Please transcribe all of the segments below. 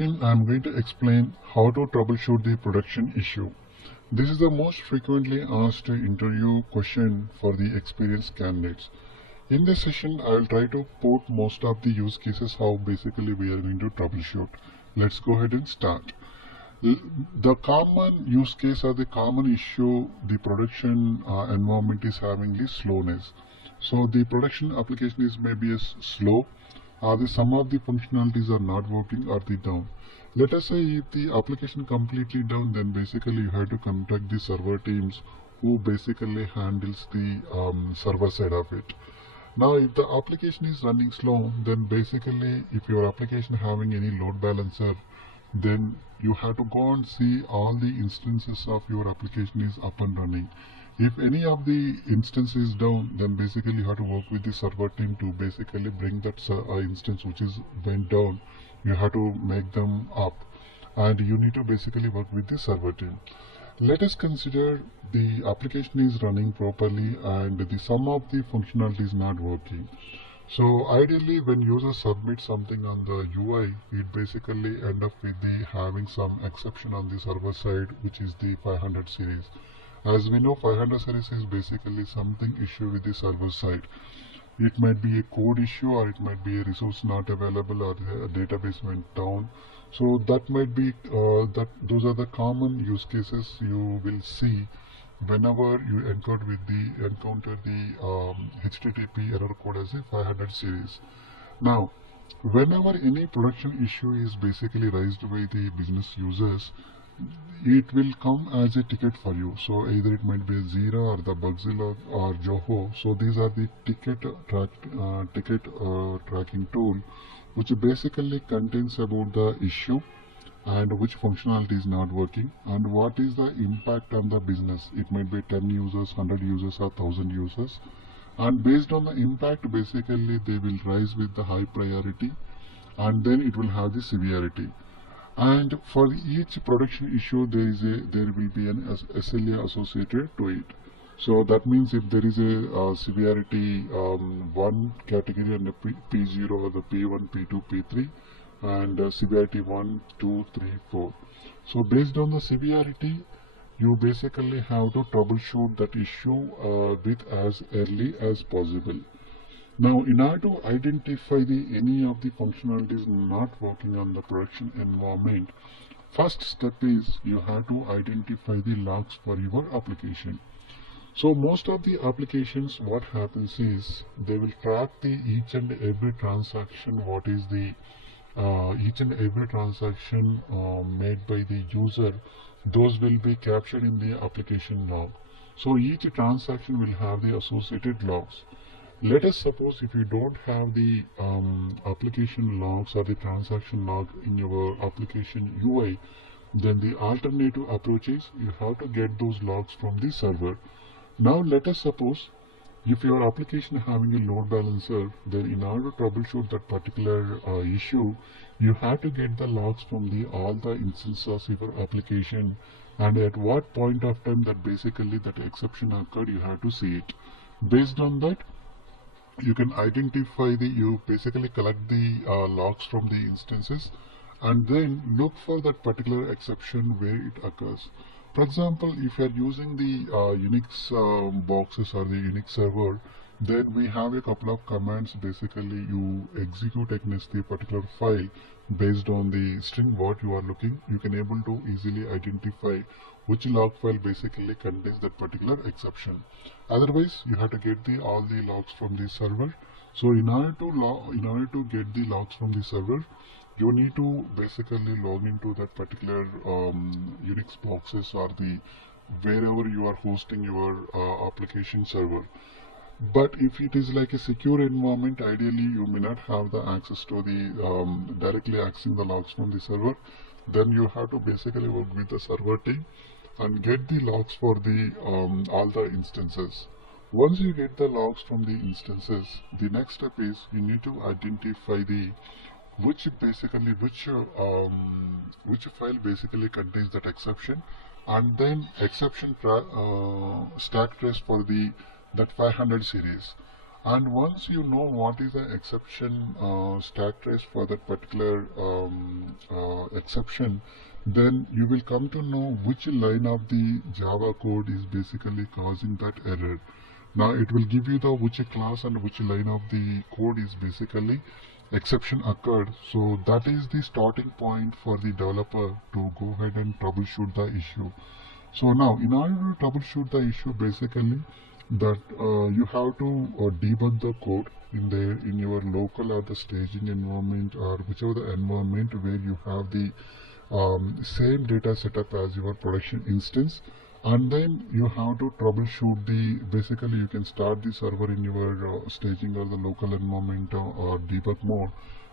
question, I am going to explain how to troubleshoot the production issue. This is the most frequently asked interview question for the experienced candidates. In this session, I will try to put most of the use cases how basically we are going to troubleshoot. Let's go ahead and start. The common use case or the common issue the production environment is having is slowness. So the production application is maybe slow, or some of the functionalities are not working or the down. Let us say if the application completely down, then basically you have to contact the server teams who basically handles the server side of it. Now if the application is running slow, then basically if your application having any load balancer, then you have to go and see all the instances of your application is up and running. If any of the instance is down, then basically you have to work with the server team to basically bring that instance which is went down. You have to make them up, and you need to basically work with the server team. Let us consider the application is running properly and the some of the functionality is not working. So ideally, when user submits something on the UI, it basically end up with the having some exception on the server side, which is the 500 series. As we know, 500 series is basically something issue with the server side. It might be a code issue, or it might be a resource not available, or a database went down. So that might be those are the common use cases you will see whenever you encounter the HTTP error code as a 500 series. Now, whenever any production issue is basically raised by the business users, it will come as a ticket for you. So either it might be a Zira or the Bugzilla or Joho. So these are the ticket tracking tool, which basically contains about the issue and which functionality is not working and what is the impact on the business. It might be 10 users, 100 users or 1000 users, and based on the impact basically they will rise with the high priority, and then it will have the severity. And for each production issue there will be an SLA associated to it. So that means if there is a severity 1 category and a P0 or the P1, P2, P3, and severity 1, 2, 3, 4. So based on the severity, you basically have to troubleshoot that issue with as early as possible. Now, in order to identify any of the functionalities not working on the production environment, first step is you have to identify the logs for your application. So most of the applications, what happens is they will track the each and every transaction, what is the each and every transaction made by the user. Those will be captured in the application log. So each transaction will have the associated logs. Let us suppose if you don't have the application logs or the transaction log in your application UI, then the alternative approach is you have to get those logs from the server. Now let us suppose if your application having a load balancer, then in order to troubleshoot that particular issue, you have to get the logs from all the instances of your application, and at what point of time that basically that exception occurred, you have to see it. Based on that, you can identify you basically collect the logs from the instances and then look for that particular exception where it occurs. For example, if you are using the Unix boxes or the Unix server, then we have a couple of commands. Basically, you execute against the particular file based on the string what you are looking. You can able to easily identify which log file basically contains that particular exception. Otherwise, you have to get all the logs from the server. So in order to get the logs from the server, you need to basically log into that particular Unix boxes or wherever you are hosting your application server. But if it is like a secure environment, ideally you may not have the access to the directly accessing the logs from the server. Then you have to basically work with the server team and get the logs for the all the instances. Once you get the logs from the instances, the next step is you need to identify which file basically contains that exception, and then exception stack trace for that 500 series. And once you know what is the exception stack trace for that particular exception, then you will come to know which line of the Java code is basically causing that error. Now it will give you the which class and which line of the code is basically exception occurred. So that is the starting point for the developer to go ahead and troubleshoot the issue. So now in order to troubleshoot the issue, basically that you have to debug the code in your local or the staging environment or whichever the environment where you have the same data setup as your production instance, and then you have to troubleshoot the basically you can start the server in your staging or the local environment or debug mode,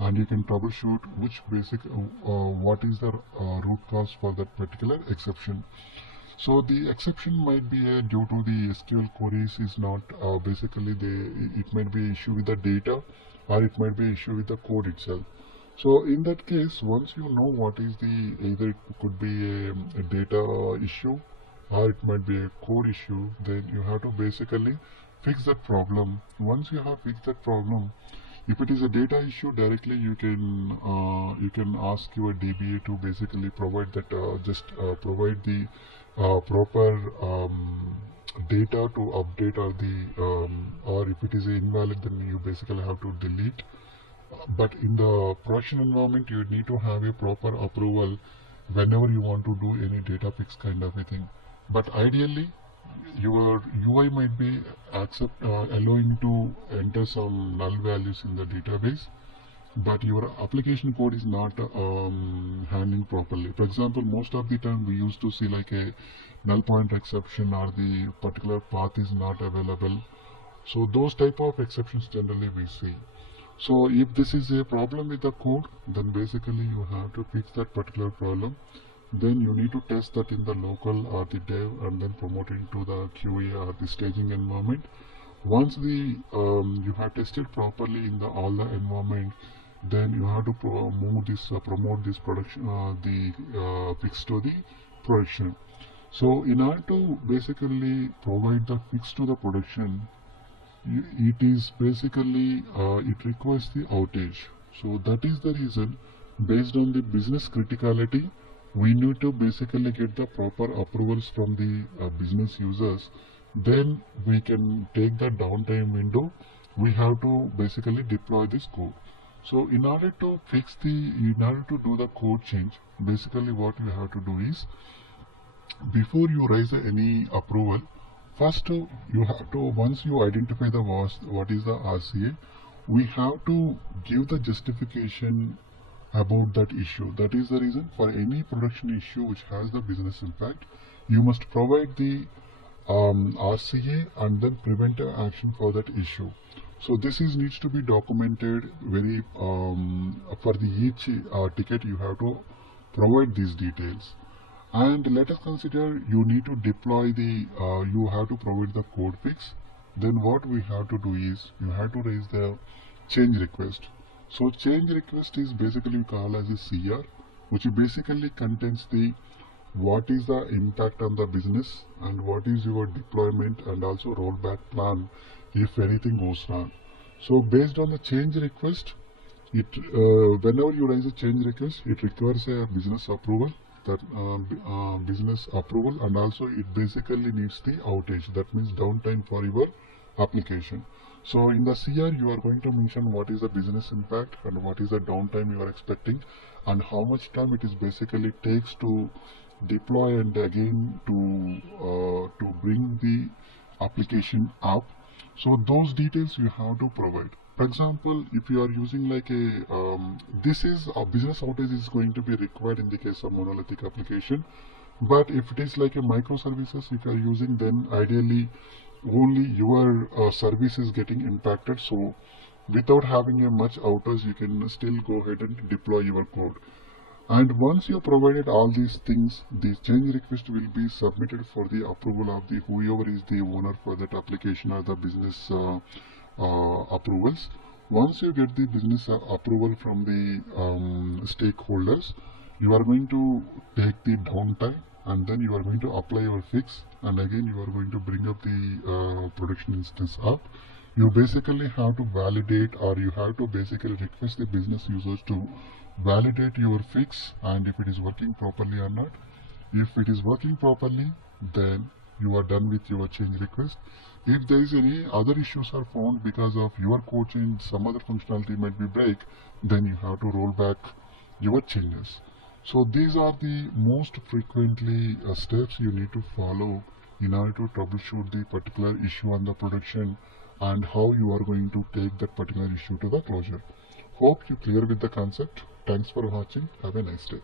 and you can troubleshoot which basic what is the root cause for that particular exception. So the exception might be due to the SQL queries is not basically it might be issue with the data, or it might be issue with the code itself. So in that case, once you know what is the either it could be a data issue or it might be a code issue, then you have to basically fix that problem. Once you have fixed that problem, if it is a data issue, directly you can ask your DBA to basically provide that provide the proper data to update, or if it is invalid, then you basically have to delete. But in the production environment, you need to have a proper approval whenever you want to do any data fix kind of a thing. But ideally, your UI might be allowing to enter some null values in the database, but your application code is not handling properly. For example, most of the time we used to see like a null pointer exception, or the particular path is not available. So those type of exceptions generally we see. So if this is a problem with the code, then basically you have to fix that particular problem. Then you need to test that in the local or the dev, and then promote it to the QA or the staging environment. Once the you have tested properly in all the environment, then you have to promote this production fix to the production. So in order to basically provide the fix to the production, it is basically it requires the outage. So that is the reason, based on the business criticality, we need to basically get the proper approvals from the business users. Then we can take the downtime window. We have to basically deploy this code. So in order to do the code change, basically what you have to do is, before you raise any approval, first you have to, once you identify the what is the RCA, we have to give the justification about that issue. That is the reason, for any production issue which has the business impact, you must provide the RCA and then preventive action for that issue. So this needs to be documented very for each ticket. You have to provide these details. And let us consider you need to deploy you have to provide the code fix. Then what we have to do is, you have to raise the change request. So change request is basically called as a CR, which basically contains what is the impact on the business and what is your deployment and also rollback plan if anything goes wrong. So based on the change request, whenever you raise a change request, it requires a business approval. And also it basically needs the outage, that means downtime for your application. So in the CR you are going to mention what is the business impact and what is the downtime you are expecting, and how much time it is basically takes to deploy and again to bring the application up. So those details you have to provide. For example, if you are using like this is a business outage is going to be required in the case of monolithic application. But if it is like a microservices, if you are using, then ideally only your service is getting impacted. So without having a much outage, you can still go ahead and deploy your code. And once you provided all these things, the change request will be submitted for the approval of the whoever is the owner for that application or the business approvals. Once you get the business approval from the stakeholders, you are going to take the downtime, and then you are going to apply your fix, and again you are going to bring up the production instance up. You basically have to validate, or you have to basically request the business users to validate your fix and if it is working properly or not. If it is working properly, then you are done with your change request. If there is any other issues are found because of your code change, some other functionality might be break, then you have to roll back your changes. So these are the most frequently steps you need to follow in order to troubleshoot the particular issue on the production and how you are going to take that particular issue to the closure. Hope you clear with the concept. Thanks for watching. Have a nice day.